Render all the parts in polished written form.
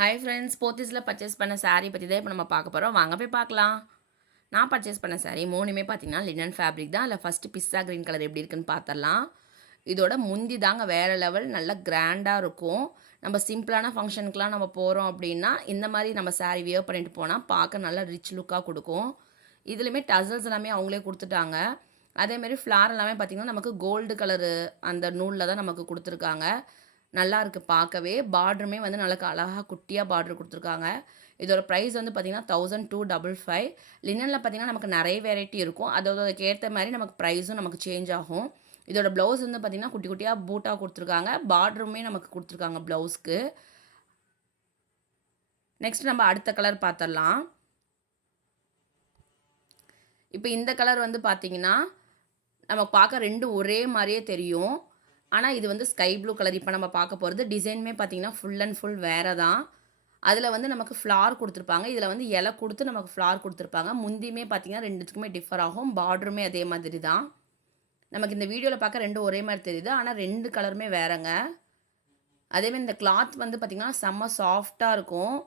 Hi friends, போத்தீஸில் purchase பண்ண சாரீ பற்றி தான் இப்போ நம்ம பார்க்க போகிறோம். வாங்க போய் பார்க்கலாம். நான் பர்ச்சேஸ் பண்ண சாரீ மூணுமே பார்த்தீங்கன்னா லினன் ஃபேப்ரிக் தான். அதில் ஃபஸ்ட்டு பிஸ்ஸா க்ரீன் கலர் எப்படி இருக்குன்னு பார்த்துடலாம். இதோட முந்தி தாங்க வேறு லெவல், நல்லா கிராண்டாக இருக்கும். நம்ம சிம்பிளான ஃபங்க்ஷனுக்குலாம் நம்ம போகிறோம் அப்படின்னா இந்த மாதிரி நம்ம சாரீ வியர் பண்ணிட்டு போனால் பார்க்க நல்லா ரிச் லுக்காக கொடுக்கும். இதுலேயுமே டசல்ஸ் எல்லாமே அவங்களே கொடுத்துட்டாங்க. அதேமாரி ஃப்ளார் எல்லாமே பார்த்திங்கன்னா நமக்கு கோல்டு கலரு அந்த நூலில் தான் நமக்கு கொடுத்துருக்காங்க. நல்லா இருக்குது பார்க்கவே. பார்டருமே வந்து நல்லா அழகாக குட்டியாக பார்டர் கொடுத்துருக்காங்க. இதோட ப்ரைஸ் வந்து பார்த்திங்கன்னா 1255. லினனில் பார்த்திங்கன்னா நமக்கு நிறைய வெரைட்டி இருக்கும். அதுக்கு ஏற்ற மாதிரி நமக்கு ப்ரைஸும் நமக்கு சேஞ்ச் ஆகும். இதோட ப்ளவுஸ் வந்து பார்த்திங்கன்னா குட்டி குட்டியாக பூட்டாக கொடுத்துருக்காங்க. பார்டருமே நமக்கு கொடுத்துருக்காங்க ப்ளவுஸ்க்கு. நெக்ஸ்ட் நம்ம அடுத்த கலர் பார்த்துடலாம். இப்போ இந்த கலர் வந்து பார்த்திங்கன்னா நமக்கு பார்க்க ரெண்டும் ஒரே மாதிரியே தெரியும். ஆனால் இது வந்து ஸ்கை ப்ளூ கலர். இப்போ நம்ம பார்க்க போகிறது டிசைனுமே பார்த்திங்கன்னா ஃபுல் அண்ட் ஃபுல் வேறு தான். அதில் வந்து நமக்கு ஃப்ளார் கொடுத்துருப்பாங்க. இதில் வந்து இலை கொடுத்து நமக்கு ஃப்ளார் கொடுத்துருப்பாங்க. முந்தியுமே பார்த்திங்கன்னா ரெண்டுத்துக்குமே டிஃபர் ஆகும். பார்டருமே அதே மாதிரி தான். நமக்கு இந்த வீடியோவில் பார்க்க ரெண்டும் ஒரே மாதிரி தெரியுது. ஆனால் ரெண்டு கலருமே வேறங்க. அதேமாதிரி இந்த கிளாத் வந்து பார்த்திங்கன்னா செம்ம சாஃப்டாக இருக்கும்.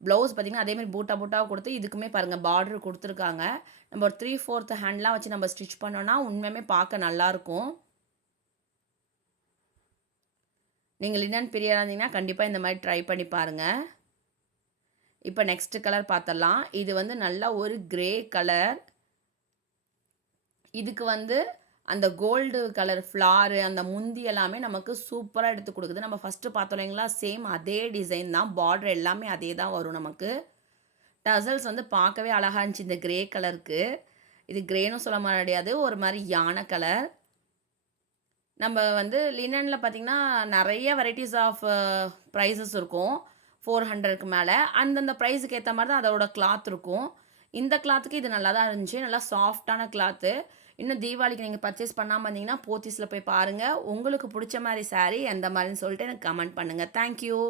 ப்ளவுஸ் பார்த்திங்கன்னா அதேமாதிரி பூட்டாக கொடுத்து இதுக்குமே பாருங்கள் பார்டர் கொடுத்துருக்காங்க. நம்ம ஒரு 3/4 ஹேண்ட்லாம் வச்சு நம்ம ஸ்டிச் பண்ணோன்னா உண்மையுமே பார்க்க நல்லாயிருக்கும். நீங்கள் லினன் பிரியராக இருந்தீங்கன்னா கண்டிப்பாக இந்த மாதிரி ட்ரை பண்ணி பாருங்கள். இப்போ நெக்ஸ்ட் கலர் பார்த்துடலாம். இது வந்து நல்லா ஒரு கிரே கலர். இதுக்கு வந்து அந்த கோல்டு கலர் ஃப்ளாரு அந்த முந்தி எல்லாமே நமக்கு சூப்பராக எடுத்து கொடுக்குது. நம்ம ஃபஸ்ட்டு பார்த்தோம் இல்லைங்களா, சேம் அதே டிசைன் தான். பார்டர் எல்லாமே அதே தான் வரும் நமக்கு. டசல்ஸ் வந்து பார்க்கவே அழகாக இருந்துச்சு இந்த கிரே கலருக்கு. இது கிரேனும் சொல்ல முடியாது, ஒரு மாதிரி யானை கலர். நம்ம வந்து லினனில் பார்த்திங்கன்னா நிறைய வெரைட்டிஸ் ஆஃப் ப்ரைஸஸ் இருக்கும். 400க்கு மேலே அந்தந்த ப்ரைஸுக்கு ஏற்ற மாதிரி தான் அதோட கிளாத் இருக்கும். இந்த கிளாத்துக்கு இது நல்லா தான் இருந்துச்சு. நல்லா சாஃப்டான கிளாத்து. இன்னும் தீபாவளிக்கு நீங்கள் பர்ச்சேஸ் பண்ணாமல் இருந்தீங்கன்னா போத்தீஸில் போய் பாருங்கள். உங்களுக்கு பிடிச்ச மாதிரி சாரீ எந்த மாதிரின்னு சொல்லிட்டு எனக்கு கமெண்ட் பண்ணுங்கள். தேங்க்யூ.